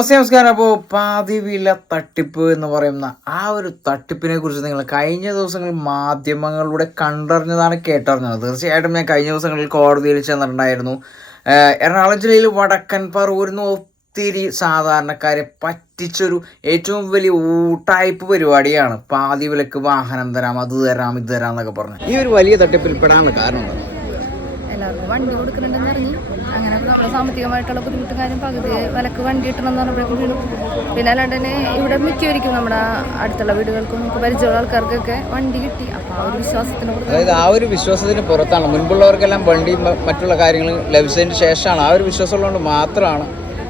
നമസ്കാരം. അപ്പോൾ പാതിവില തട്ടിപ്പ് എന്ന് പറയുന്ന ആ ഒരു തട്ടിപ്പിനെ കുറിച്ച് നിങ്ങൾ കഴിഞ്ഞ ദിവസങ്ങളിൽ മാധ്യമങ്ങളിലൂടെ കണ്ടറിഞ്ഞതാണ്, കേട്ടറിഞ്ഞത്. തീർച്ചയായിട്ടും ഞാൻ കഴിഞ്ഞ ദിവസങ്ങളിൽ കോടതിയിൽ ചെന്നിട്ടുണ്ടായിരുന്നു. എറണാകുളം ജില്ലയിൽ വടക്കൻ പറവൂരിന്ന് ഒത്തിരി സാധാരണക്കാരെ പറ്റിച്ചൊരു ഏറ്റവും വലിയ ഊട്ടായ്പ പരിപാടിയാണ് പാതിവിലക്ക് വാഹനം തരാം, അത് തരാം, ഇത് തരാം എന്നൊക്കെ പറഞ്ഞു. ഈ ഒരു വലിയ തട്ടിപ്പിൽ പെടാനുള്ള കാരണം എന്താണ്? എല്ലാവർക്കും വണ്ടി കൊടുക്കുന്നുണ്ടെന്ന് അറിഞ്ഞു. അങ്ങനെ നമ്മുടെ സാമ്പത്തികമായിട്ടുള്ള ബുദ്ധിമുട്ട് കാര്യം പകുതി വിലക്ക് വണ്ടി കിട്ടണമെന്ന് പറഞ്ഞപ്പോഴേക്കും വീണു. പിന്നെ അല്ലാണ്ട് തന്നെ ഇവിടെ മിക്കവരിക്കും നമ്മുടെ അടുത്തുള്ള വീടുകൾക്കും നമുക്ക് പരിചയമുള്ള ആൾക്കാർക്കൊക്കെ വണ്ടി കിട്ടി. അപ്പോൾ ആ ഒരു വിശ്വാസത്തിന് പുറത്ത്, അതായത് ആ ഒരു വിശ്വാസത്തിന് പുറത്താണ് മുൻപുള്ളവർക്കെല്ലാം വണ്ടി മറ്റുള്ള കാര്യങ്ങൾ ലഭിച്ചതിന് ശേഷമാണ് ആ ഒരു വിശ്വാസമുള്ളതുകൊണ്ട് മാത്രമാണ്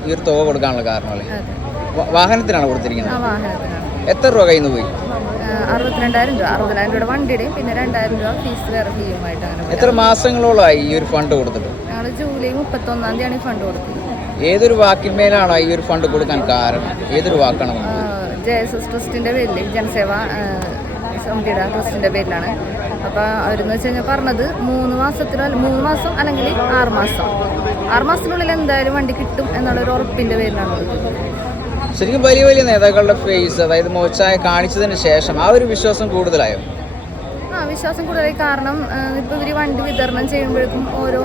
ഈ ഒരു തുക കൊടുക്കാനുള്ള കാരണം അല്ലേ? വാഹനത്തിനാണ് കൊടുത്തിരിക്കുന്നത്. ആ വാഹനത്തിനാണ്. എത്ര രൂപ കയ്യിൽ നിന്ന് പോയി? 62,000 രൂപ. 60,000 രൂപയുടെ വണ്ടിയുടെയും പിന്നെ 2,000 രൂപ ഫീസ് വേറെ ഫീയുമായിട്ട്. അങ്ങനെ എത്ര മാസങ്ങളോളമായി ഈ ഒരു ഫണ്ട് കൊടുത്തിട്ട്? ഞങ്ങൾ ജൂലൈ 31-ാം തീയതിയാണ് ഈ ഫണ്ട് കൊടുത്തത്. ഏതൊരു വാക്കിന്മേലാണോ ഈ ഒരു ഫണ്ട് കൊടുക്കാൻ കാരണം? ഏതൊരു വാക്കാണ്? JSS ട്രസ്റ്റിൻ്റെ പേരിൽ, ജനസേവ സമിതിയുടെ ട്രസ്റ്റിൻ്റെ പേരിലാണ്. അപ്പോൾ അവരെന്ന് വെച്ച് കഴിഞ്ഞാൽ പറഞ്ഞത് 3 മാസം അല്ലെങ്കിൽ 6 മാസം, 6 മാസത്തിനുള്ളിൽ എന്തായാലും വണ്ടി കിട്ടും എന്നുള്ളൊരു ഉറപ്പിൻ്റെ പേരിലാണ്. ശരിക്കും വലിയ വലിയ നേതാക്കളുടെ ഫേസ്, അതായത് മോശമായി കാണിച്ചതിന് ശേഷം ആ ഒരു വിശ്വാസം കൂടുതലായോ? വിശ്വാസം കൂടുതലായി. കാരണം ഇപ്പോൾ ഇവർ വണ്ടി വിതരണം ചെയ്യുമ്പോഴേക്കും ഓരോ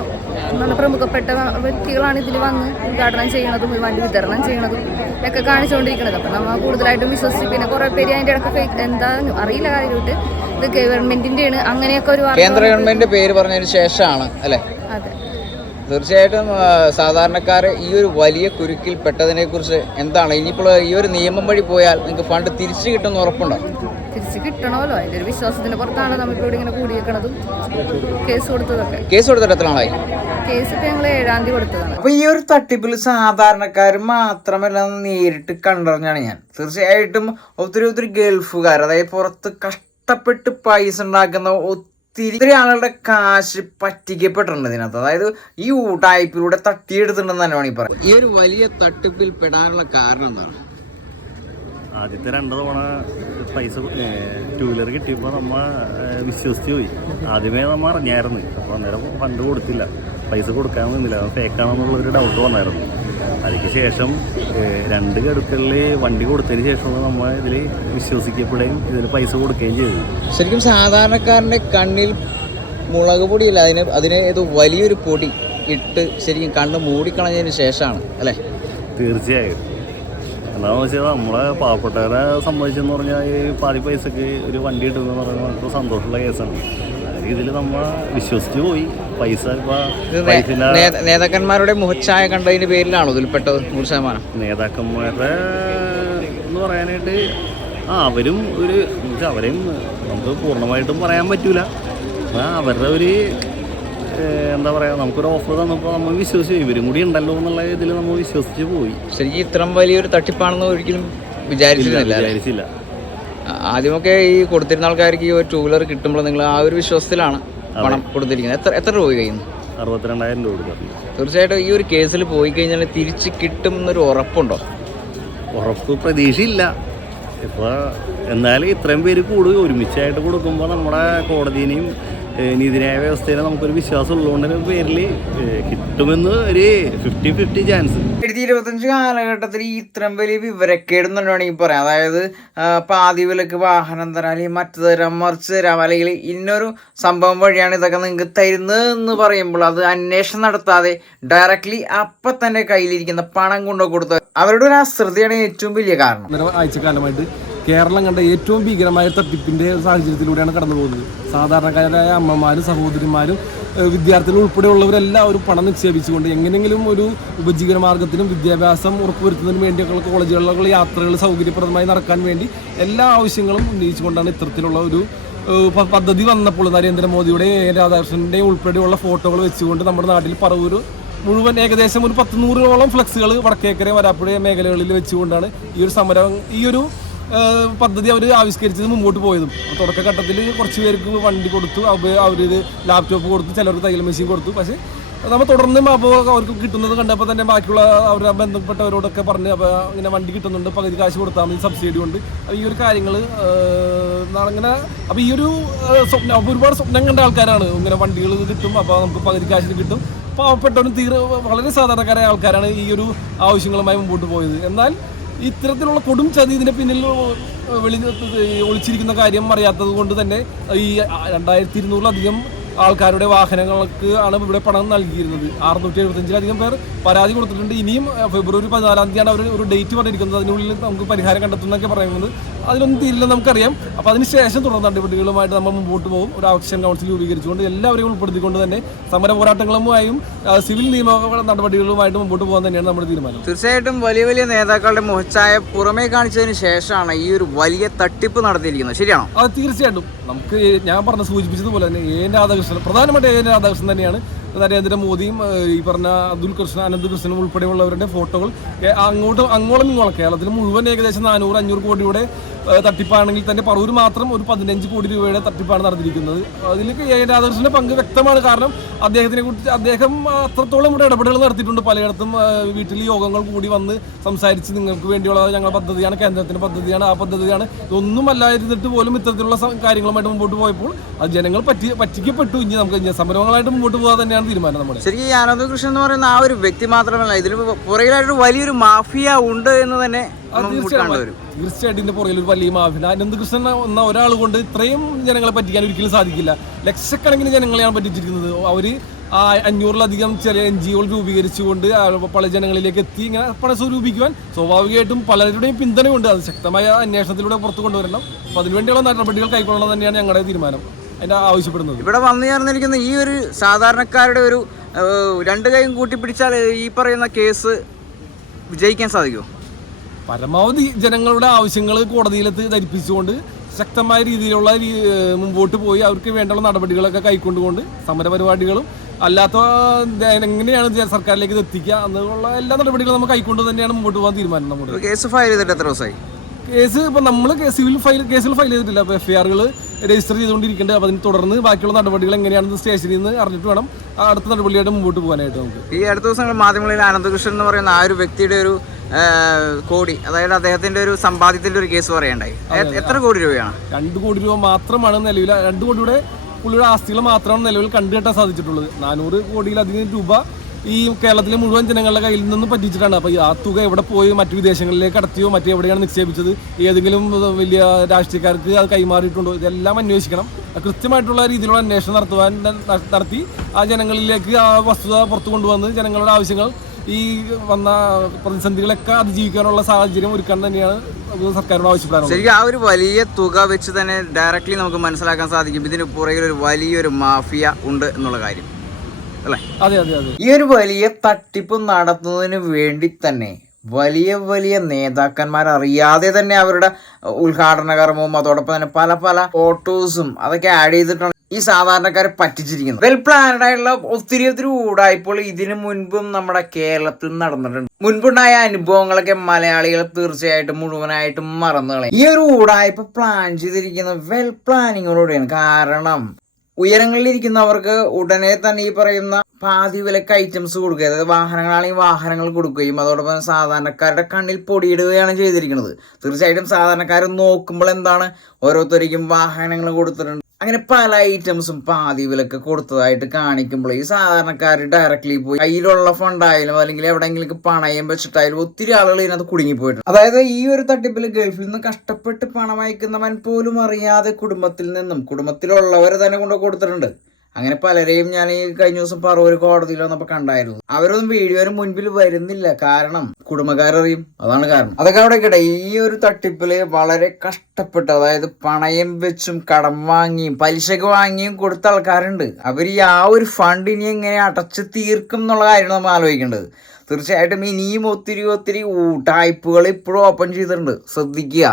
നല്ല പ്രമുഖപ്പെട്ട വ്യക്തികളാണ് ഇതിൽ വന്ന് ഉദ്ഘാടനം ചെയ്യണതും വണ്ടി വിതരണം ചെയ്യണതും ഒക്കെ കാണിച്ചുകൊണ്ടിരിക്കുന്നത്. അപ്പം നമ്മൾ കൂടുതലായിട്ടും വിശ്വസിച്ച്, പിന്നെ കുറേ പേര് അതിൻ്റെ ഇടയ്ക്ക് ഫേക്ക് എന്താ അറിയില്ല കാര്യമായിട്ട് ഇത് ഗവൺമെൻറ്റിൻ്റെയാണ് അങ്ങനെയൊക്കെ ഒരു കേന്ദ്ര ഗവൺമെൻറ്റിൻ്റെ പേര് പറഞ്ഞതിന് ശേഷമാണ് അല്ലേ? അതെ, തീർച്ചയായിട്ടും സാധാരണക്കാരെ ഈ ഒരു വലിയ കുരുക്കിൽ പെട്ടതിനെ കുറിച്ച് എന്താണ്? ഇനിയിപ്പോൾ ഈ ഒരു നിയമം വഴി പോയാൽ നിങ്ങൾക്ക് ഫണ്ട് തിരിച്ചു കിട്ടുമെന്ന് ഉറപ്പുണ്ടോ? തിരിച്ച് കിട്ടണമല്ലോ. അതിൻ്റെ ഒരു വിശ്വാസത്തിന്റെ പുറത്താണ് നമ്മളിപ്പോൾ ഇങ്ങനെ കൂടിയേക്കണതും കേസ് കൊടുത്തതൊക്കെ. കേസ് കൊടുത്തിട്ട് എത്ര നാളായി? കേസ് ഇപ്പം ഞങ്ങൾ 7-ാം തീയതി കൊടുത്തതാണ്. അപ്പോൾ ഈ ഒരു തട്ടിപ്പിൽ സാധാരണക്കാർ മാത്രമല്ല നേരിട്ട് കണ്ടറിഞ്ഞാണ് ഞാൻ. തീർച്ചയായിട്ടും ഒത്തിരി ഗൾഫുകാർ, അതായത് പുറത്ത് കഷ്ടപ്പെട്ട് പൈസ ഉണ്ടാക്കുന്ന ഒത്തിരി ആളുകളുടെ കാശ് പറ്റിക്കപ്പെട്ടിട്ടുണ്ട് ഇതിനകത്ത്. അതായത് ഈ ഊട്ടായ്പിലൂടെ തട്ടിയെടുത്തിട്ടുണ്ടെന്ന് തന്നെ വേണമെങ്കിൽ പറയാം. ഈ ഒരു വലിയ തട്ടിപ്പിൽ പെടാനുള്ള കാരണം എന്താണ്? ആദ്യത്തെ 2 തവണ പൈസ 2 വീലർ കിട്ടിയപ്പോൾ നമ്മൾ വിശ്വസിച്ച് പോയി. ആദ്യമേ നമ്മൾ അറിഞ്ഞായിരുന്നു. അപ്പോൾ അന്നേരം ഫണ്ട് കൊടുത്തില്ല, പൈസ കൊടുക്കാൻ നിന്നില്ല, ഫേക്കാണെന്നുള്ളൊരു ഡൗട്ട് വന്നായിരുന്നു. അതിന് ശേഷം 2 ഗഡുക്കളിൽ വണ്ടി കൊടുത്തതിന് ശേഷമാണ് നമ്മൾ ഇതിൽ വിശ്വസിക്കപ്പെടുകയും ഇതിൽ പൈസ കൊടുക്കുകയും ചെയ്തത്. ശരിക്കും സാധാരണക്കാരൻ്റെ കണ്ണിൽ മുളക് പൊടിയില്ല, അതിന് ഏതോ വലിയൊരു പൊടി ഇട്ട് ശരിക്കും കണ്ണ് മൂടിക്കളഞ്ഞതിന് ശേഷമാണ് അല്ലേ? തീർച്ചയായും. എന്താണെന്ന് വെച്ചാൽ നമ്മളെ പാവപ്പെട്ടവരെ സംബന്ധിച്ചെന്ന് പറഞ്ഞാൽ ഈ പാതി പൈസക്ക് ഒരു വണ്ടി കിട്ടുമെന്ന് പറയുന്നത് നമുക്ക് സന്തോഷമുള്ള കേസാണ്. ആ രീതിയിൽ നമ്മൾ വിശ്വസിച്ച് പോയി. പൈസ നേതാക്കന്മാരുടെ മുഖച്ഛായ കണ്ടതിന്റെ പേരിലാണോ ഇതിൽപ്പെട്ടത്? 100%. നേതാക്കന്മാരുടെ എന്ന് പറയാനായിട്ട് അവരും അവരെയും നമുക്ക് പൂർണ്ണമായിട്ടും പറയാൻ പറ്റൂല. അവരുടെ ഒരു എന്താ പറയുക, നമുക്കൊരു ഓഫർ തന്നപ്പോൾ നമ്മൾ വിശ്വസിച്ച് ഇവരും കൂടി ഉണ്ടല്ലോ എന്നുള്ള ഇതിൽ നമ്മൾ വിശ്വസിച്ച് പോയി. ശരിക്കും ഇത്രയും വലിയൊരു തട്ടിപ്പാണെന്ന് ഒരിക്കലും വിചാരിച്ചില്ല. ആദ്യമൊക്കെ ഈ കൊടുത്തിരുന്ന ആൾക്കാർക്ക് ഈ ഒരു 2 വീലർ കിട്ടുമ്പോൾ നിങ്ങൾ ആ ഒരു വിശ്വാസത്തിലാണ് പണം കൊടുത്തിരിക്കുന്നത്. എത്ര രൂപ കയ്യിൽ നിന്ന്? 62,000 രൂപ കൊടുക്കുക. തീർച്ചയായിട്ടും ഈ ഒരു കേസിൽ പോയി കഴിഞ്ഞാൽ തിരിച്ച് കിട്ടും എന്നൊരു ഉറപ്പുണ്ടോ? ഉറപ്പ് പ്രതീക്ഷയില്ല. ഇപ്പോൾ എന്നാലും ഇത്രയും പേര് ഒരുമിച്ചായിട്ട് കൊടുക്കുമ്പോൾ നമ്മുടെ കോടതിനെയും നീതിന്യായ വ്യവസ്ഥയിൽ നമുക്കൊരു വിശ്വാസം ഉള്ളതുകൊണ്ട് പേരിൽ കിട്ടുമെന്ന് ഒരു 50-50 ചാൻസ്. 2025 കാലഘട്ടത്തിൽ ഇത്രയും വലിയ വിവരക്കേടെന്ന് വേണമെങ്കിൽ പറയാം. അതായത് പാതിവിലക്ക് വാഹനം തരാം, അല്ലെങ്കിൽ മറ്റു തരാം, മറിച്ച് തരാം, അല്ലെങ്കിൽ ഇന്നൊരു സംഭവം വഴിയാണ് ഇതൊക്കെ നിങ്ങൾക്ക് തരുന്നതെന്ന് പറയുമ്പോൾ അത് അന്വേഷണം നടത്താതെ ഡയറക്റ്റ്ലി അപ്പം തന്നെ കയ്യിലിരിക്കുന്ന പണം കൊണ്ടു കൊടുത്ത അവരുടെ ഒരു അശ്രദ്ധയാണ് ഏറ്റവും വലിയ കാരണം. ആഴ്ചക്കാലമായിട്ട് കേരളം കണ്ട ഏറ്റവും ഭീകരമായ തട്ടിപ്പിൻ്റെ സാഹചര്യത്തിലൂടെയാണ് കടന്നു പോകുന്നത്. സാധാരണക്കാരായ അമ്മമാരും സഹോദരിമാരും വിദ്യാർത്ഥികൾ ഉൾപ്പെടെയുള്ളവരെല്ലാവരും പണം നിക്ഷേപിച്ചുകൊണ്ട് എങ്ങനെയെങ്കിലും ഒരു ഉപജീവന മാർഗത്തിനും വിദ്യാഭ്യാസം ഉറപ്പുവരുത്തുന്നതിന് വേണ്ടിയൊക്കെ കോളേജുകളിലുള്ള യാത്രകൾ സൗകര്യപ്രദമായി നടക്കാൻ വേണ്ടി എല്ലാ ആവശ്യങ്ങളും ഉന്നയിച്ചുകൊണ്ടാണ് ഇത്തരത്തിലുള്ള ഒരു പദ്ധതി വന്നപ്പോൾ നരേന്ദ്രമോദിയുടെ രാധാകൃഷ്ണൻ്റെ ഉൾപ്പെടെയുള്ള ഫോട്ടോകൾ വെച്ചുകൊണ്ട് നമ്മുടെ നാട്ടിൽ പറവൂർ മുഴുവൻ ഏകദേശം ഒരു 100-100ഓളം ഫ്ലക്സുകൾ വടക്കേക്കര വരാപ്പുഴ മേഖലകളിൽ വെച്ചുകൊണ്ടാണ് ഈ ഒരു പദ്ധതി അവർ ആവിഷ്കരിച്ചത് മുമ്പോട്ട് പോയതും. തുടക്കഘട്ടത്തിൽ കുറച്ച് പേർക്ക് വണ്ടി കൊടുത്തു, അവർ ലാപ്ടോപ്പ് കൊടുത്തു, ചിലർക്ക് തയ്യൽ മെഷീൻ കൊടുത്തു. പക്ഷേ നമ്മൾ തുടർന്ന് അപ്പോൾ അവർക്ക് കിട്ടുന്നത് കണ്ടപ്പോൾ തന്നെ ബാക്കിയുള്ള അവരെ ബന്ധപ്പെട്ടവരോടൊക്കെ പറഞ്ഞ് അപ്പോൾ ഇങ്ങനെ വണ്ടി കിട്ടുന്നുണ്ട്, പകുതി കാശ് കൊടുത്താൽ മതി സബ്സിഡി കൊണ്ട്. അപ്പോൾ ഈ ഒരു കാര്യങ്ങൾ അങ്ങനെ അപ്പോൾ ഈ ഒരു ഒരുപാട് സ്വപ്നം കണ്ട ആൾക്കാരാണ്. ഇങ്ങനെ വണ്ടികൾ കിട്ടും, അപ്പോൾ നമുക്ക് പകുതി കാശിന് കിട്ടും, പാവപ്പെട്ടവരും വളരെ സാധാരണക്കാരായ ആൾക്കാരാണ് ഈ ഒരു ആവശ്യങ്ങളുമായി മുമ്പോട്ട് പോയത്. എന്നാൽ ഇത്തരത്തിലുള്ള കൊടും ചതി ഇതിന്റെ പിന്നിൽ ഒളിച്ചിരിക്കുന്ന കാര്യം അറിയാത്തത് കൊണ്ട് തന്നെ ഈ 2200-ലധികം ആൾക്കാരുടെ വാഹനങ്ങൾക്ക് ആണ് ഇവിടെ പണം നൽകിയിരുന്നത്. 675-ലധികം പേർ പരാതി കൊടുത്തിട്ടുണ്ട്. ഇനിയും ഫെബ്രുവരി 14-ാം തീയതിയാണ് അവർ ഒരു ഡേറ്റ് പറഞ്ഞിരിക്കുന്നത്. അതിനുള്ളിൽ നമുക്ക് പരിഹാരം കണ്ടെത്തുന്നൊക്കെ പറയുന്നത്. അതിലൊന്നും തീരില്ല നമുക്കറിയാം. അപ്പോൾ അതിനുശേഷം തുടർ നടപടികളുമായിട്ട് നമ്മൾ മുമ്പോട്ട് പോകും. ഒരു ആക്ഷൻ കൗൺസിൽ രൂപീകരിച്ചുകൊണ്ട് എല്ലാവരെയും ഉൾപ്പെടുത്തിക്കൊണ്ട് തന്നെ സമര പോരാട്ടങ്ങളുമായും സിവിൽ നിയമ നടപടികളുമായിട്ട് മുമ്പോട്ട് പോകാൻ തന്നെയാണ് നമ്മുടെ തീരുമാനം. തീർച്ചയായിട്ടും വലിയ വലിയ നേതാക്കളുടെ മുഖച്ഛായ പുറമേ കാണിച്ചതിന് ശേഷമാണ് ഈ ഒരു വലിയ തട്ടിപ്പ് നടത്തിയിരിക്കുന്നത്, ശരിയാണോ? അത് തീർച്ചയായിട്ടും നമുക്ക് ഞാൻ സൂചിപ്പിച്ചതുപോലെ തന്നെ പ്രധാനമായിട്ട് രാധാകൃഷ്ണൻ തന്നെയാണ് നരേന്ദ്രമോദിയും ഈ പറഞ്ഞ അനന്തകൃഷ്ണനും ഉൾപ്പെടെയുള്ളവരുടെ ഫോട്ടോകൾ അങ്ങോളം ഇങ്ങോളം കേരളത്തിൽ മുഴുവൻ ഏകദേശം 400-500 കോടിയുടെ തട്ടിപ്പാണെങ്കിൽ തന്നെ പറവൂർ മാത്രം ഒരു 15 കോടി രൂപയുടെ തട്ടിപ്പാണ് നടന്നിരിക്കുന്നത്. അതിലേക്ക് രാധാകൃഷ്ണന്റെ പങ്ക് വ്യക്തമാണ്. കാരണം അദ്ദേഹം അത്രത്തോളം ഇവിടെ ഇടപെടലുകൾ നടത്തിയിട്ടുണ്ട്. പലയിടത്തും വീട്ടിൽ യോഗങ്ങൾ കൂടി വന്ന് സംസാരിച്ച് നിങ്ങൾക്ക് വേണ്ടിയുള്ള ഞങ്ങളുടെ പദ്ധതിയാണ്, കേന്ദ്രത്തിന്റെ പദ്ധതിയാണ്, ആ പദ്ധതിയാണ്, ഇതൊന്നും അല്ലായിരുന്നിട്ട് പോലും ഇത്തരത്തിലുള്ള കാര്യങ്ങളുമായിട്ട് മുമ്പോട്ട് പോയപ്പോൾ അത് ജനങ്ങൾ പറ്റിക്കപ്പെട്ടു. ഇനി നമുക്ക് സമരങ്ങളായിട്ട് മുമ്പോട്ട് പോകാൻ തന്നെയാണ് തീരുമാനം നമ്മുടെ. ശരിക്കും ഈ അനന്തകൃഷ്ണൻ എന്ന് പറയുന്ന ആ ഒരു വ്യക്തി മാത്രമല്ല, ഇതിന് പുറകിലായിട്ട് വലിയൊരു മാഫിയ ഉണ്ട് എന്ന് തന്നെ തീർച്ചയായിട്ടും ഇതിന്റെ പുറകിൽ ഒരു വലിയ മാഫിയ. അനന്തകൃഷ്ണൻ എന്ന ഒരാൾ കൊണ്ട് ഇത്രയും ജനങ്ങളെ പറ്റിക്കാൻ ഒരിക്കലും സാധിക്കില്ല. ലക്ഷക്കണക്കിന് ജനങ്ങളെയാണ് പറ്റിച്ചിരിക്കുന്നത്. അവര് 500-ലധികം ചെറിയ NGO രൂപീകരിച്ചുകൊണ്ട് പല ജനങ്ങളിലേക്ക് എത്തി ഇങ്ങനെ പണം സ്വരൂപിക്കുവാൻ സ്വാഭാവികമായിട്ടും പലരുടെയും പിന്തുണയുണ്ട്. അത് ശക്തമായ അന്വേഷണത്തിലൂടെ പുറത്തു കൊണ്ടുവരണം. അപ്പോൾ അതിനുവേണ്ടിയുള്ള നടപടികൾ കൈക്കൊള്ളണം തന്നെയാണ് ഞങ്ങളുടെ തീരുമാനം, അതിന്റെ ആവശ്യപ്പെടുന്നത്. ഇവിടെ വന്നു ചേർന്നിരിക്കുന്ന ഈ ഒരു സാധാരണക്കാരുടെ ഒരു 2 കൈയും കൂട്ടിപ്പിടിച്ചാൽ ഈ പറയുന്ന കേസ് വിജയിക്കാൻ സാധിക്കുമോ? പരമാവധി ജനങ്ങളുടെ ആവശ്യങ്ങൾ കോടതിയിലെത്തി ധരിപ്പിച്ചുകൊണ്ട് ശക്തമായ രീതിയിലുള്ള മുമ്പോട്ട് പോയി അവർക്ക് വേണ്ടുള്ള നടപടികളൊക്കെ കൈക്കൊണ്ടുകൊണ്ട് സമരപരിപാടികളും അല്ലാത്ത എങ്ങനെയാണ് സർക്കാരിലേക്ക് ഇത് എത്തിക്കുക എന്നുള്ള എല്ലാ നടപടികളും നമുക്ക് കൈക്കൊണ്ട് തന്നെയാണ് മുമ്പോട്ട് പോകാൻ തീരുമാനം. നമ്മുടെ കേസ് ഫയൽ ചെയ്തിട്ട് എത്ര ദിവസമായി? കേസ് ഇപ്പം നമ്മൾ കേസുകൾ ഫയൽ ചെയ്തിട്ടില്ല. അപ്പോൾ FIR രജിസ്റ്റർ ചെയ്തുകൊണ്ടിരിക്കുന്നുണ്ട്. അപ്പോൾ അതിന് തുടർന്ന് ബാക്കിയുള്ള നടപടികൾ എങ്ങനെയാണെന്ന് സ്റ്റേഷനിൽ നിന്ന് അറിഞ്ഞിട്ട് വേണം അടുത്ത നടപടിയായിട്ട് മുമ്പോട്ട് പോകാനായിട്ട്. നമുക്ക് ഈ അടുത്ത ദിവസങ്ങളിൽ മാധ്യമങ്ങളിൽ അനന്തകൃഷ്ണൻ എന്ന് പറയുന്ന ആ ഒരു വ്യക്തിയുടെ ഒരു കോടി, അതായത് അദ്ദേഹത്തിന്റെ ഒരു സമ്പാദ്യത്തിന്റെ ഒരു കേസ് പറയണ്ടായി. എത്ര കോടി രൂപയാണ്? 2 കോടി രൂപ മാത്രമാണ് നിലവിൽ. 2 കോടിയുടെ പുള്ളിയുടെ ആസ്തികൾ മാത്രമാണ് നിലവിൽ കണ്ടുകെട്ടാൻ സാധിച്ചിട്ടുള്ളത്. 400 കോടിയിലധികം രൂപ ഈ കേരളത്തിലെ മുഴുവൻ ജനങ്ങളുടെ കയ്യിൽ നിന്നും പറ്റിച്ചിട്ടാണ്. അപ്പോൾ ആ തുക എവിടെ പോയി, മറ്റു വിദേശങ്ങളിലേക്ക് കടത്തിയോ മറ്റെവിടെയാണ് നിക്ഷേപിച്ചത്, ഏതെങ്കിലും വലിയ രാഷ്ട്രീയക്കാർക്ക് അത് കൈമാറിയിട്ടുണ്ടോ, ഇതെല്ലാം അന്വേഷിക്കണം. കൃത്യമായിട്ടുള്ള രീതിയിലുള്ള അന്വേഷണം നടത്തി ആ ജനങ്ങളിലേക്ക് ആ വസ്തുത പുറത്തു കൊണ്ടുവന്ന് ജനങ്ങളുടെ ആവശ്യങ്ങൾ ഈ വന്ന പ്രതിസന്ധികളൊക്കെ അതിജീവിക്കാനുള്ള സാഹചര്യം ഒരുക്കാൻ തന്നെയാണ് സർക്കാരിനോട് ആവശ്യപ്പെടാനുള്ളത്. ശരിക്കും ആ ഒരു വലിയ തുക വെച്ച് തന്നെ ഡയറക്റ്റ്ലി നമുക്ക് മനസ്സിലാക്കാൻ സാധിക്കും ഇതിന് പുറകിൽ ഒരു വലിയൊരു മാഫിയ ഉണ്ട് എന്നുള്ള കാര്യം, അല്ലേ? അതെ അതെ അതെ. ഈ ഒരു വലിയ തട്ടിപ്പ് നടത്തുന്നതിന് വേണ്ടി തന്നെ വലിയ വലിയ നേതാക്കന്മാർ അറിയാതെ തന്നെ അവരുടെ ഉദ്ഘാടന കർമ്മവും അതോടൊപ്പം തന്നെ പല പല ഫോട്ടോസും അതൊക്കെ ആഡ് ചെയ്തിട്ടാണ് ഈ സാധാരണക്കാരെ പറ്റിച്ചിരിക്കുന്നത്. വെൽ പ്ലാൻഡ് ആയിട്ടുള്ള ഒത്തിരി ഊടായ്പകൾ ഇതിനു മുൻപും നമ്മുടെ കേരളത്തിൽ നടന്നിട്ടുണ്ട്. മുൻപുണ്ടായ അനുഭവങ്ങളൊക്കെ മലയാളികൾ തീർച്ചയായിട്ടും മുഴുവനായിട്ടും മറന്നു കളയും. ഈ ഒരു ഊടായ്പ പ്ലാൻ ചെയ്തിരിക്കുന്നത് വെൽ പ്ലാനിങ്ങോടുകൂടിയാണ്. കാരണം ഉയരങ്ങളിലിരിക്കുന്നവർക്ക് ഉടനെ തന്നെ ഈ പറയുന്ന പാതി വിലക്ക് ഐറ്റംസ് കൊടുക്കുക, അതായത് വാഹനങ്ങളാണെങ്കിൽ വാഹനങ്ങൾ കൊടുക്കുകയും അതോടൊപ്പം സാധാരണക്കാരുടെ കണ്ണിൽ പൊടിയിടുകയാണ് ചെയ്തിരിക്കുന്നത്. തീർച്ചയായിട്ടും സാധാരണക്കാർ നോക്കുമ്പോൾ എന്താണ്, ഓരോരുത്തർക്കും വാഹനങ്ങൾ കൊടുത്തിട്ടുണ്ട്, അങ്ങനെ പല ഐറ്റംസും പാതി വിലക്ക് കൊടുത്തതായിട്ട് കാണിക്കുമ്പോൾ ഈ സാധാരണക്കാർ ഡയറക്ട്ലി പോയി കയ്യിലുള്ള ഫണ്ടായാലും അല്ലെങ്കിൽ എവിടെയെങ്കിലും പണയം വെച്ചിട്ടായാലും ഒത്തിരി ആളുകൾ ഇതിനകത്ത് കുടുങ്ങിപ്പോയിട്ടുണ്ട്. അതായത് ഈ ഒരു തട്ടിപ്പിൽ ഗൾഫിൽ നിന്ന് കഷ്ടപ്പെട്ട് പണം അയക്കുന്നവൻ പോലും അറിയാതെ കുടുംബത്തിലുള്ളവരെ തന്നെ കൊണ്ട് കൊടുത്തിട്ടുണ്ട്. അങ്ങനെ പലരെയും ഞാൻ ഈ കഴിഞ്ഞ ദിവസം പറവൂർ കോടതിയിൽ വന്നപ്പോൾ കണ്ടായിരുന്നു. അവരൊന്നും വീഡിയോന് മുൻപിൽ വരുന്നില്ല, കാരണം കുടുംബക്കാരറിയും, അതാണ് കാരണം. അതൊക്കെ അവിടെ കിട്ടെ. ഈ ഒരു തട്ടിപ്പില് വളരെ കഷ്ടപ്പെട്ട്, അതായത് പണയം വെച്ചും കടം വാങ്ങിയും പലിശക്ക് വാങ്ങിയും കൊടുത്ത ആൾക്കാരുണ്ട്. അവർ ഈ ആ ഒരു ഫണ്ട് ഇനി എങ്ങനെ അടച്ചു തീർക്കും എന്നുള്ള കാര്യമാണ് നമ്മൾ ആലോചിക്കേണ്ടത്. തീർച്ചയായിട്ടും ഇനിയും ഒത്തിരി ഊട്ടായ്പകൾ ഇപ്പോഴും ഓപ്പൺ ചെയ്തിട്ടുണ്ട്, ശ്രദ്ധിക്കുക.